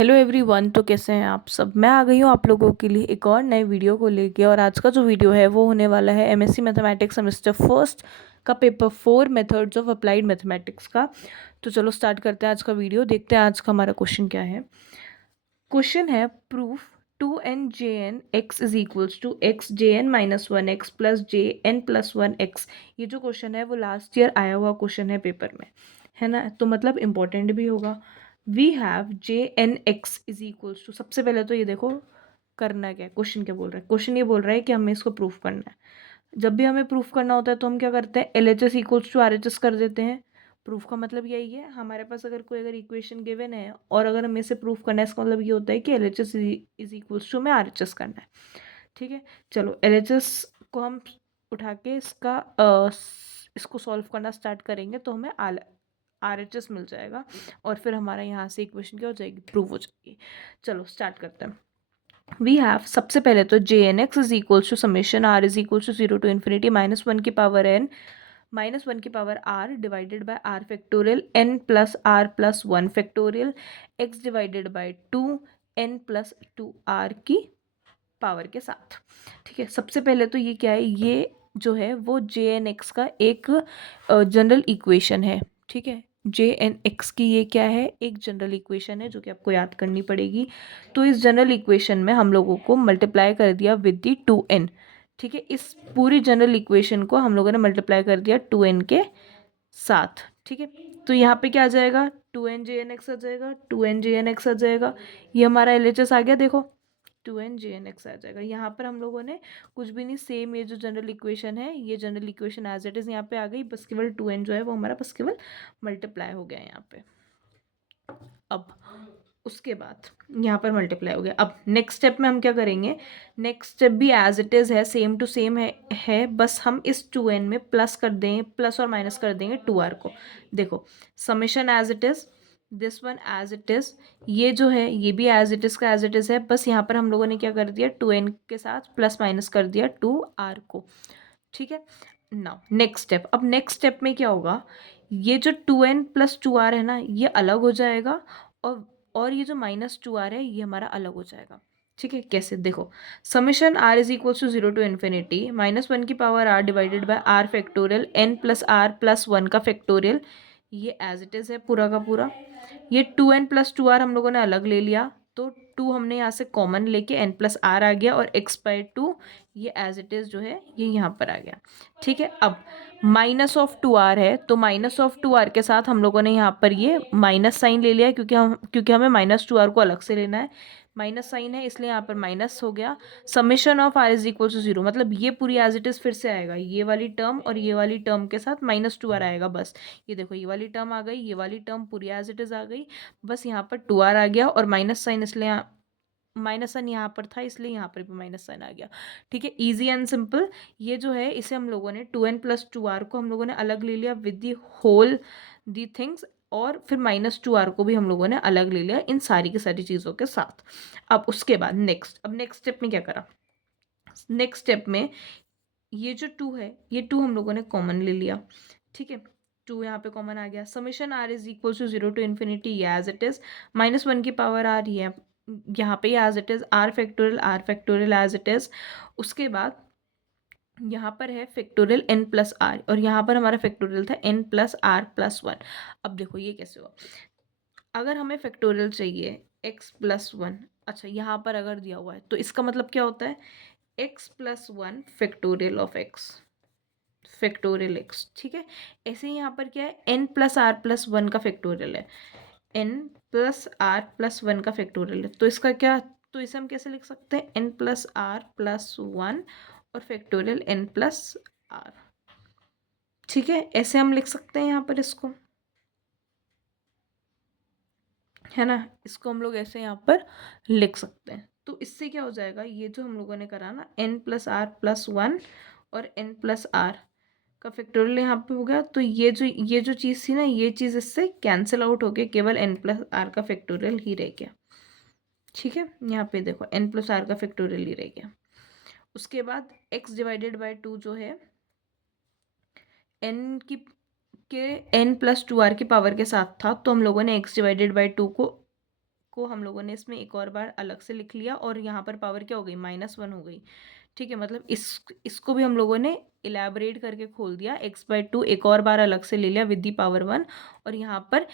Hello everyone. तो कैसे हैं आप सब। मैं आ गई हूँ आप लोगों के लिए एक और नए वीडियो को लेके। और आज का जो वीडियो है वो होने वाला है एमएससी मैथमेटिक्स सेमेस्टर फर्स्ट का paper 4 methods of applied mathematics का। तो चलो स्टार्ट करते हैं आज का वीडियो। देखते हैं आज का हमारा क्वेश्चन क्या है। क्वेश्चन है proof 2n/jn(x is equals to x(jn-1x plus jn+1x)। ये जो क्वेश्चन है वो लास्ट ईयर आया हुआ क्वेश्चन है पेपर में, है ना। तो मतलब इम्पोर्टेंट भी होगा। We have jn(x is equals to, सबसे पहले तो ये देखो करना क्या है, क्वेश्चन क्या बोल रहा है। क्वेश्चन ये बोल रहा है कि हमें इसको प्रूफ करना है। जब भी हमें प्रूफ करना होता है तो हम क्या करते हैं, LHS इक्वल्स टू RHS कर देते हैं। प्रूफ का मतलब यही है, हमारे पास अगर इक्वेशन गिवन है और अगर हमें इसे प्रूफ करना है, इसका मतलब ये होता है कि LHS इज इक्वल्स टू हमें RHS करना है। ठीक है, चलो LHS को हम उठा के इसको सॉल्व करना स्टार्ट करेंगे तो हमें RHS मिल जाएगा और फिर हमारा यहाँ से इक्वेशन क्या हो जाएगी, प्रूव हो जाएगी। चलो स्टार्ट करते हैं। वी हैव, सबसे पहले तो jn(x is equals to summation r is equals to 0 to infinity -1 की पावर n -1 की power r divided by r factorial n plus r plus 1 factorial x divided by 2 n plus 2 r की power के साथ। ठीक है, सबसे पहले तो ये क्या है, ये जो है वो jn(x का एक जनरल इक्वेशन है। ठीक है, jn(x की ये क्या है, एक जनरल इक्वेशन है जो कि आपको याद करनी पड़ेगी। तो इस जनरल इक्वेशन में हम लोगों को मल्टीप्लाई कर दिया विद दी 2n। ठीक है, इस पूरी जनरल इक्वेशन को हम लोगों ने मल्टीप्लाई कर दिया 2n के साथ। ठीक है, तो यहाँ पे क्या आ जाएगा, 2n/jn(x आ जाएगा, 2n/jn(x आ जाएगा। ये हमारा LHS आ गया, देखो 2n/jn(x आ जाएगा। यहाँ पर हम लोगों ने कुछ भी नहीं, सेम ये जो जनरल इक्वेशन है, ये general equation as it is यहाँ पे आ गई, बस केवल 2n जो है वो हमारा बस केवल मल्टीप्लाई हो गया यहाँ पे। अब उसके बाद यहाँ पर मल्टीप्लाई हो गया। अब नेक्स्ट स्टेप में हम क्या करेंगे, नेक्स्ट स्टेप भी एज इट इज़ है, सेम टू सेम है, बस हम इस 2n में प्लस कर देंगे, प्लस और माइनस कर देंगे 2r को। देखो summation as it is, this one as it is, ये जो है ये भी एज इट इज़ का एज इट इज़ है, बस यहाँ पर हम लोगों ने क्या कर दिया, 2n के साथ प्लस माइनस कर दिया 2r को। ठीक है, नाउ नेक्स्ट स्टेप। अब नेक्स्ट स्टेप में क्या होगा, ये जो 2n प्लस 2r है ना, ये अलग हो जाएगा और ये जो -2r है ये हमारा अलग हो जाएगा। ठीक है, कैसे, देखो summation r is equals to 0 to infinity -1 की power r divided by r factorial n plus r plus 1 का फैक्टोरियल, ये एज इट इज़ है पूरा का पूरा। ये 2n प्लस 2r हम लोगों ने अलग ले लिया, तो 2 हमने यहाँ से कॉमन लेके n प्लस r आ गया और x/2 ये एज इट इज़ जो है ये यहाँ पर आ गया। ठीक है, अब -2r है तो -2r के साथ हम लोगों ने यहाँ पर ये माइनस साइन ले लिया, क्योंकि हमें -2r को अलग से लेना है। माइनस साइन है इसलिए यहाँ पर माइनस हो गया। Summation of r is equal to 0, मतलब ये पूरी एज इट इज़ फिर से आएगा, ये वाली टर्म और ये वाली टर्म के साथ -2r आएगा बस। ये देखो ये वाली टर्म आ गई, ये वाली टर्म पूरी एज इट इज़ आ गई, बस यहाँ पर 2r आ गया और माइनस साइन, इसलिए माइनस साइन यहाँ पर था इसलिए यहाँ पर भी माइनस साइन आ गया। ठीक है, इजी एंड सिंपल। ये जो है इसे हम लोगों ने 2n प्लस 2r को हम लोगों ने अलग ले लिया with the whole the things, और फिर -2r को भी हम लोगों ने अलग ले लिया इन सारी की सारी चीज़ों के साथ। अब उसके बाद अब नेक्स्ट स्टेप में क्या करा, नेक्स्ट स्टेप में ये जो 2 है, ये 2 हम लोगों ने कॉमन ले लिया। ठीक है, 2 यहाँ पे कॉमन आ गया। Summation r is equal to 0 to infinity, ये एज इट इज़ -1 की पावर r, ये यहाँ पे as it is r factorial as it is. उसके बाद यहाँ पर है फैक्टोरियल n प्लस आर और यहाँ पर हमारा फैक्टोरियल था n प्लस आर प्लस 1। अब देखो ये कैसे हुआ, अगर हमें फैक्टोरियल चाहिए x प्लस 1, अच्छा यहाँ पर अगर दिया हुआ है तो इसका मतलब क्या होता है, x plus 1 factorial of x, factorial x। ठीक है, ऐसे ही यहाँ पर क्या है, n प्लस आर प्लस 1 का फैक्टोरियल है, n प्लस आर प्लस 1 का फैक्टोरियल है, तो इसका क्या, तो इसे हम कैसे लिख सकते हैं, n प्लस आर प्लस 1 और फैक्टोरियल n प्लस आर। ठीक है, ऐसे हम लिख सकते हैं यहाँ पर इसको, है ना, इसको हम लोग ऐसे यहाँ पर लिख सकते हैं। तो इससे क्या हो जाएगा, ये जो हम लोगों ने करा ना, n प्लस आर प्लस 1 और n प्लस आर का फैक्टोरियल यहाँ पे हो गया, तो ये जो चीज़ थी ना, ये चीज़ इससे कैंसिल आउट हो गई, केवल n प्लस आर का फैक्टोरियल ही रह गया। ठीक है, यहाँ पे देखो n प्लस आर का फैक्टोरियल ही रह गया। उसके बाद x डिवाइडेड बाय 2 जो है n की के n प्लस 2r की पावर के साथ था, तो हम लोगों ने x डिवाइडेड बाई 2 को को हम लोगों ने इसमें एक और बार अलग से लिख लिया और यहाँ पर पावर क्या हो गई, -1 हो गई। ठीक है, मतलब इसको भी हम लोगों ने इलेबोरेट करके खोल दिया, x/2 एक और बार अलग से ले लिया विद दी पावर 1, और यहाँ पर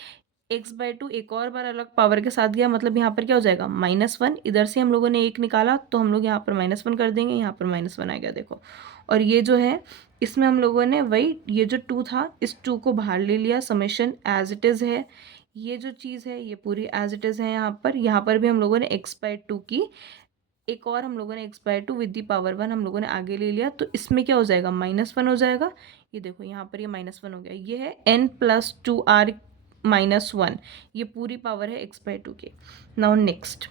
x/2 एक और बार अलग पावर के साथ गया, मतलब यहाँ पर क्या हो जाएगा, -1। इधर से हम लोगों ने एक निकाला तो हम लोग यहाँ पर -1 कर देंगे, यहाँ पर -1 आ गया देखो। और ये जो है इसमें हम लोगों ने वही ये जो 2 था इस 2 को बाहर ले लिया, समेशन एज इट इज़ है। ये जो चीज़ है ये पूरी एज इट इज़ है। यहाँ पर भी हम लोगों ने x/2 की एक और हम लोगों ने x/2 विद दी पावर 1 हम लोगों ने आगे ले लिया, तो इसमें क्या हो जाएगा, -1 हो जाएगा। ये देखो यहाँ पर ये -1 हो गया। ये है n+2r -1, ये पूरी पावर है x/2 की। Now next,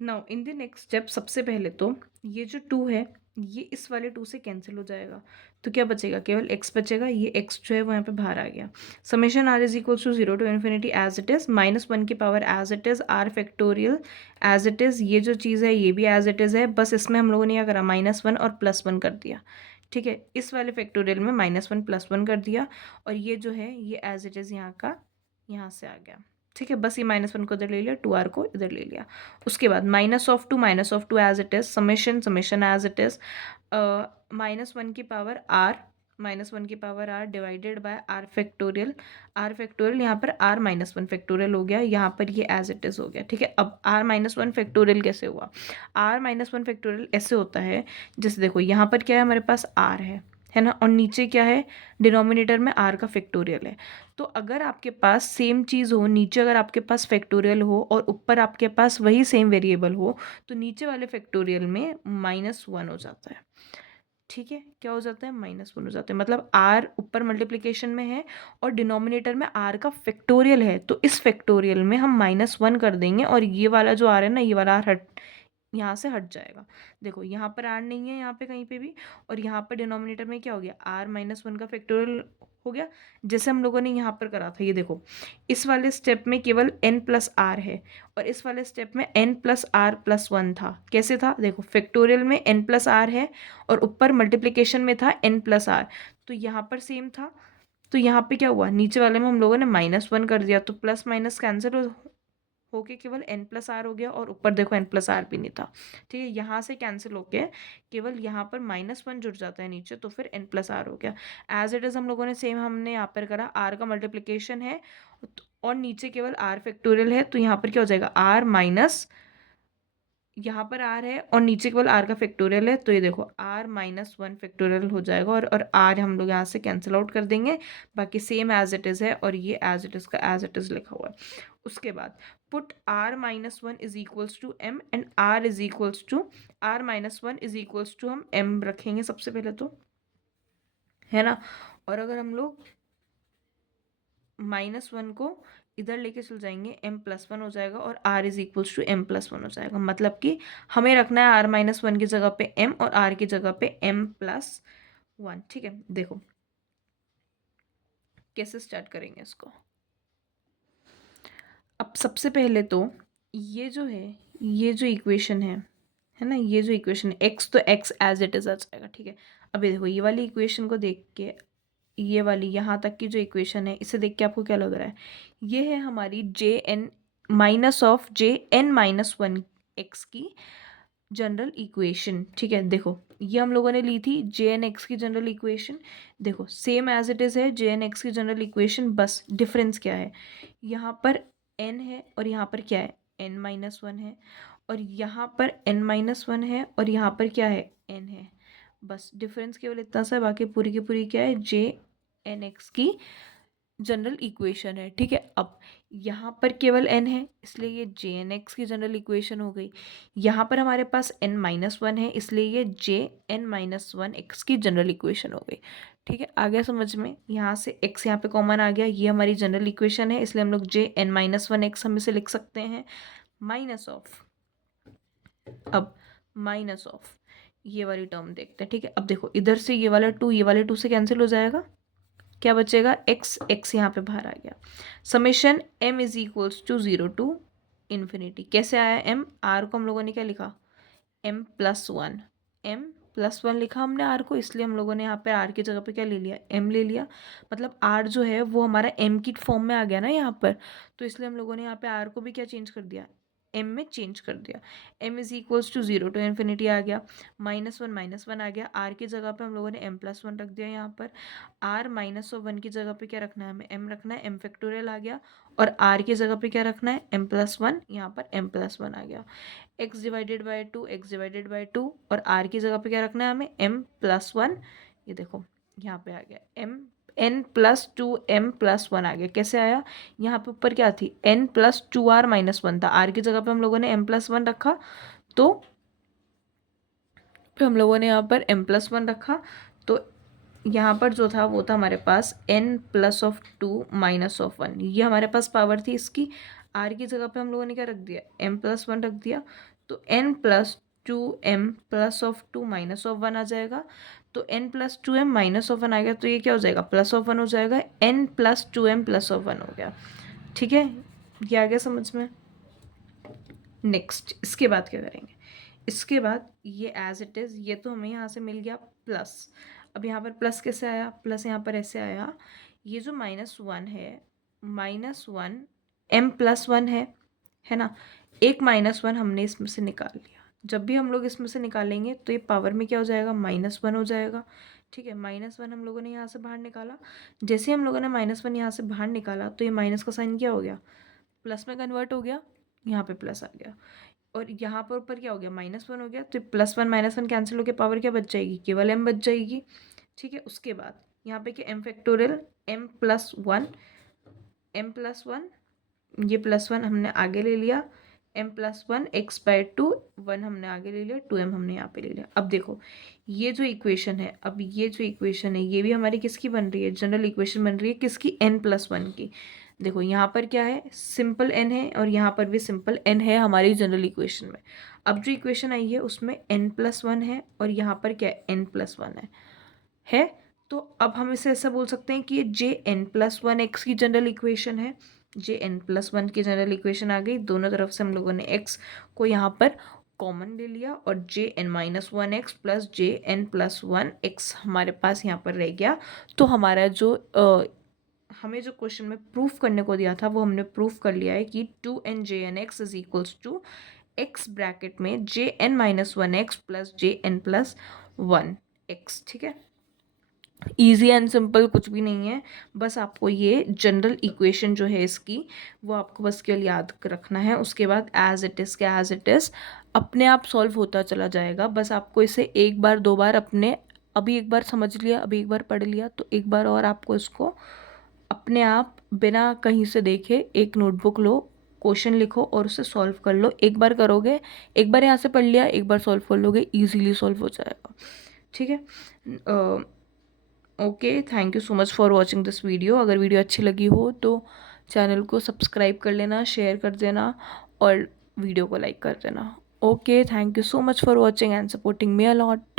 now in the next step सबसे पहले तो ये जो 2 है ये इस वाले 2 से कैंसिल हो जाएगा, तो क्या बचेगा, केवल x बचेगा। ये x जो है वो यहाँ पे बाहर आ गया। Summation r is equals to 0 to infinity as it is, -1 की power as it is, r factorial as it is. ये जो चीज़ है ये भी एज इट इज़ है, बस इसमें हम लोगों ने क्या करा, -1 और +1 कर दिया। ठीक है, इस वाले फैक्टोरियल में -1 +1 कर दिया, और ये जो है ये एज इट इज़ यहाँ का यहाँ से आ गया। ठीक है, बस ये -1 को इधर ले लिया, 2r को इधर ले लिया। उसके बाद -(2) as it is, summation as it is, -1 की पावर r, -1 की power r divided by r factorial यहाँ पर r -1 फैक्टोरियल हो गया, यहाँ पर ये एज इट इज़ हो गया। ठीक है, अब r -1 फैक्टोरियल कैसे हुआ, r -1 फैक्टोरियल ऐसे होता है, जैसे देखो यहाँ पर क्या है, हमारे पास r है ना, और नीचे क्या है, डिनोमिनेटर में r का फैक्टोरियल है। तो अगर आपके पास सेम चीज़ हो, नीचे अगर आपके पास फैक्टोरियल हो और ऊपर आपके पास वही सेम वेरिएबल हो, तो नीचे वाले फैक्टोरियल में -1 हो जाता है। ठीक है, क्या हो जाता है, -1 हो जाता है। मतलब r ऊपर मल्टीप्लिकेशन में है और डिनोमिनेटर में r का फैक्टोरियल है, तो इस फैक्टोरियल में हम -1 कर देंगे और ये वाला जो r है ना, ये वाला r यहाँ से हट जाएगा। देखो यहाँ पर r नहीं है यहाँ पे कहीं पे भी, और यहाँ पर डिनोमिनेटर में क्या हो गया, r -1 का फैक्टोरियल हो गया, जैसे हम लोगों ने यहाँ पर करा था। ये देखो इस वाले स्टेप में केवल n+r है और इस वाले स्टेप में n+r+1 था। कैसे था, देखो फैक्टोरियल में n+r है और ऊपर मल्टीप्लिकेशन में था n+r, तो यहाँ पर सेम था। तो यहाँ पे क्या हुआ, नीचे वाले में हम लोगों ने -1 कर दिया, तो प्लस माइनस कैंसिल होके केवल n+r हो गया, और ऊपर देखो n+r भी नहीं था। ठीक है, यहाँ से कैंसिल होके केवल यहाँ पर -1 जुड़ जाता है नीचे, तो फिर n+r हो गया। एज इट इज़ हम लोगों ने सेम हमने यहाँ पर करा, r का मल्टीप्लिकेशन है और नीचे केवल r फैक्टोरियल है, तो यहाँ पर क्या हो जाएगा, r माइनस यहाँ पर r है और नीचे केवल r का फैक्टोरियल है, तो ये देखो r -1 फैक्टोरियल हो जाएगा, और r हम लोग यहाँ से कैंसिल आउट कर देंगे, बाकी सेम एज इट इज़ है और ये एज इट इज़ का एज इट इज़ लिखा हुआ है। उसके बाद put r -1 is equals to m and r is equals to r-1 is equals to हम m रखेंगे सबसे पहले तो, है ना। और अगर हम लोग -1 को इधर लेके चल जाएंगे, m+1 हो जाएगा और r is equals to m+1 हो जाएगा। मतलब कि हमें रखना है r-1 की जगह पे m और r की जगह पे m+1। ठीक है, देखो कैसे स्टार्ट करेंगे इसको। अब सबसे पहले तो ये जो है, ये जो इक्वेशन है ना, ये जो इक्वेशन है x, तो x एज इट इज़ आ जाएगा। ठीक है, अभी देखो ये वाली इक्वेशन को देख के, ये वाली यहाँ तक की जो इक्वेशन है इसे देख के आपको क्या लग रहा है, ये है हमारी Jn-1 x की जनरल इक्वेशन। ठीक है, देखो ये हम लोगों ने ली थी Jn(x) की जनरल इक्वेशन। देखो सेम एज इट इज़ है Jn(x) की जनरल इक्वेशन, बस डिफरेंस क्या है, यहाँ पर n है और यहाँ पर क्या है, n-1 है, और यहाँ पर n-1 है और यहाँ पर क्या है, n है। बस डिफरेंस केवल इतना सा है, बाकी पूरी की पूरी क्या है, Jn(x) की जनरल इक्वेशन है। ठीक है, अब यहाँ पर केवल n है इसलिए ये Jn(x) की जनरल इक्वेशन हो गई। यहाँ पर हमारे पास n-1 है इसलिए ये Jn-1 x की जनरल इक्वेशन हो गई। ठीक है, आ गया समझ में, यहाँ से x यहाँ पे कॉमन आ गया, ये हमारी जनरल इक्वेशन है इसलिए हम लोग Jn-1 x हम इसे लिख सकते हैं माइनस ऑफ, अब माइनस ऑफ ये वाली टर्म देखते हैं। ठीक है, अब देखो इधर से ये वाला 2 ये वाले 2 से कैंसिल हो जाएगा, क्या बचेगा, x यहाँ पे बाहर आ गया। Summation m is equals to 0 to infinity, कैसे आया m, r को हम लोगों ने क्या लिखा, m+1, +1 लिखा हमने आर को, इसलिए हम लोगों ने यहाँ पे आर की जगह पे क्या ले लिया, एम ले लिया। मतलब आर जो है वो हमारा एम की फॉर्म में आ गया ना यहाँ पर, तो इसलिए हम लोगों ने यहाँ पे आर को भी क्या चेंज कर दिया, एम में चेंज कर दिया। M is equals to 0 to infinity आ गया, -1 आ गया। आर की जगह पे हम लोगों ने m+1 रख दिया यहाँ पर। आर -1 की जगह पे क्या रखना है हमें, m रखना है, m फैक्टोरियल आ गया। और आर की जगह पे क्या रखना है, m+1, यहाँ पर m+1 आ गया। x divided by 2, x divided by 2, और r की जगह पे क्या रखना है हमें, m+1। ये देखो यहाँ पे आ गया m, n+2 m+1 आ गया। कैसे आया, यहाँ पे ऊपर क्या थी, n+2r-1 था, r की जगह पे हम लोगों ने m+1 रखा, तो फिर हम लोगों ने यहाँ पर m+1 रखा, तो यहाँ पर जो था वो था हमारे पास n+2 -1। ये हमारे पास पावर थी इसकी। r की जगह पे हम लोगों ने क्या रख दिया, m+1 रख दिया, तो n+2 m+2 -1 आ जाएगा। तो n+2 m -1 आ गया, तो ये क्या हो जाएगा, +1 हो जाएगा, n+2 m +1 हो गया। ठीक है, ये आ गया समझ में। नेक्स्ट इसके बाद क्या करेंगे, इसके बाद ये एज इट इज़, ये तो हमें यहाँ से मिल गया प्लस। अब यहाँ पर प्लस कैसे आया, प्लस यहाँ पर ऐसे आया, ये जो -1 है, -1 m+1 है ना, एक -1 हमने इसमें से निकाल लिया। जब भी हम लोग इसमें से निकालेंगे तो ये पावर में क्या हो जाएगा, -1 हो जाएगा। ठीक है, -1 हम लोगों ने यहाँ से बाहर निकाला। जैसे हम लोगों ने -1 यहाँ से बाहर निकाला, तो ये माइनस का साइन क्या हो गया, प्लस में कन्वर्ट हो गया, यहाँ पे प्लस आ गया। और यहाँ पर ऊपर क्या हो गया, -1 हो गया, तो +1 -1 कैंसिल होकर पावर क्या बच जाएगी, केवल m बच जाएगी। ठीक है, उसके बाद यहाँ पे क्या, m फैक्टोरियल m+1, ये +1 हमने आगे ले लिया, m+1 x/2, 1 हमने आगे ले लिया, 2m हमने यहाँ पे ले लिया। अब देखो ये जो इक्वेशन है, अब ये जो इक्वेशन है ये भी हमारी किसकी बन रही है, जनरल इक्वेशन बन रही है किसकी, n+1 की। देखो यहाँ पर क्या है, सिंपल n है, और यहाँ पर भी सिंपल n है हमारी जनरल इक्वेशन में। अब जो इक्वेशन आई है उसमें n+1 है, और यहाँ पर क्या है, n+1 है। तो अब हम इसे ऐसा बोल सकते हैं कि ये Jn+1 की जनरल इक्वेशन है। Jn+1 की जनरल इक्वेशन आ गई, दोनों तरफ से हम लोगों ने x को यहाँ पर कॉमन ले लिया, और Jn-1 प्लस Jn+1 हमारे पास यहाँ पर रह गया। तो हमारा जो हमें जो क्वेश्चन में प्रूफ करने को दिया था वो हमने प्रूफ कर लिया है कि 2n/Jn(x) is equals to x bracket में Jn-1 प्लस Jn+1। ठीक है, ईजी एंड सिंपल, कुछ भी नहीं है। बस आपको ये जनरल इक्वेशन जो है इसकी, वो आपको बस केवल याद रखना है। उसके बाद एज इट इज़ क्या, एज इट इज़ अपने आप सॉल्व होता चला जाएगा। बस आपको इसे एक बार दो बार अपने, अभी एक बार समझ लिया, अभी एक बार पढ़ लिया, तो एक बार और आपको इसको अपने आप बिना कहीं से देखे एक नोटबुक लो, क्वेश्चन लिखो और उसे सॉल्व कर लो। एक बार करोगे, एक बार यहाँ से पढ़ लिया, एक बार सॉल्व कर लोगे, ईजीली सॉल्व हो जाएगा। ठीक है, okay, thank you so much for watching this video. अगर वीडियो अच्छी लगी हो तो चैनल को सब्सक्राइब कर लेना, शेयर कर देना, और वीडियो को लाइक कर देना। Okay, thank you so much for watching and supporting me a lot.